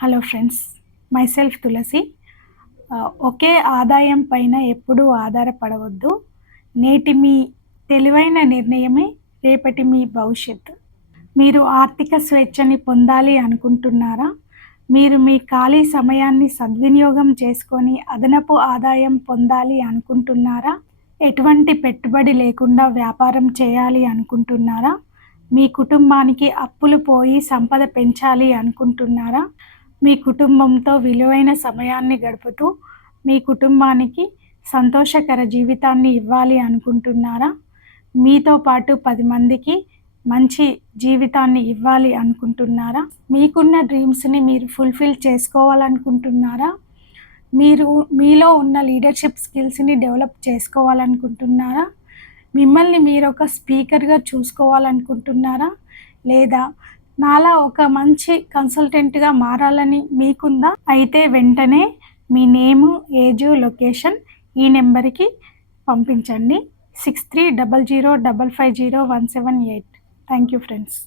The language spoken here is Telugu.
హలో ఫ్రెండ్స్, మైసెల్ఫ్ తులసి. ఒకే ఆదాయం పైన ఎప్పుడూ ఆధారపడవద్దు. నేటి మీ తెలివైన నిర్ణయమే రేపటి మీ భవిష్యత్తు. మీరు ఆర్థిక స్వేచ్ఛని పొందాలి అనుకుంటున్నారా? మీరు మీ ఖాళీ సమయాన్ని సద్వినియోగం చేసుకొని అదనపు ఆదాయం పొందాలి అనుకుంటున్నారా? ఎటువంటి పెట్టుబడి లేకుండా వ్యాపారం చేయాలి అనుకుంటున్నారా? మీ కుటుంబానికి అప్పులు పోయి సంపద పెంచాలి అనుకుంటున్నారా? మీ కుటుంబంతో విలువైన సమయాన్ని గడుపుతూ మీ కుటుంబానికి సంతోషకర జీవితాన్ని ఇవ్వాలి అనుకుంటున్నారా? మీతో పాటు 10 మందికి మంచి జీవితాన్ని ఇవ్వాలి అనుకుంటున్నారా? మీకున్న డ్రీమ్స్ని మీరు ఫుల్ఫిల్ చేసుకోవాలనుకుంటున్నారా? మీరు మీలో ఉన్న లీడర్షిప్ స్కిల్స్ని డెవలప్ చేసుకోవాలనుకుంటున్నారా? మిమ్మల్ని మీరు ఒక స్పీకర్గా చూసుకోవాలనుకుంటున్నారా? లేదా నాలా ఒక మంచి కన్సల్టెంట్గా మారాలని మీకుందా? అయితే వెంటనే మీ నేము, ఏజు, లొకేషన్ ఈ నెంబర్కి పంపించండి. 6300550178. Thank you friends.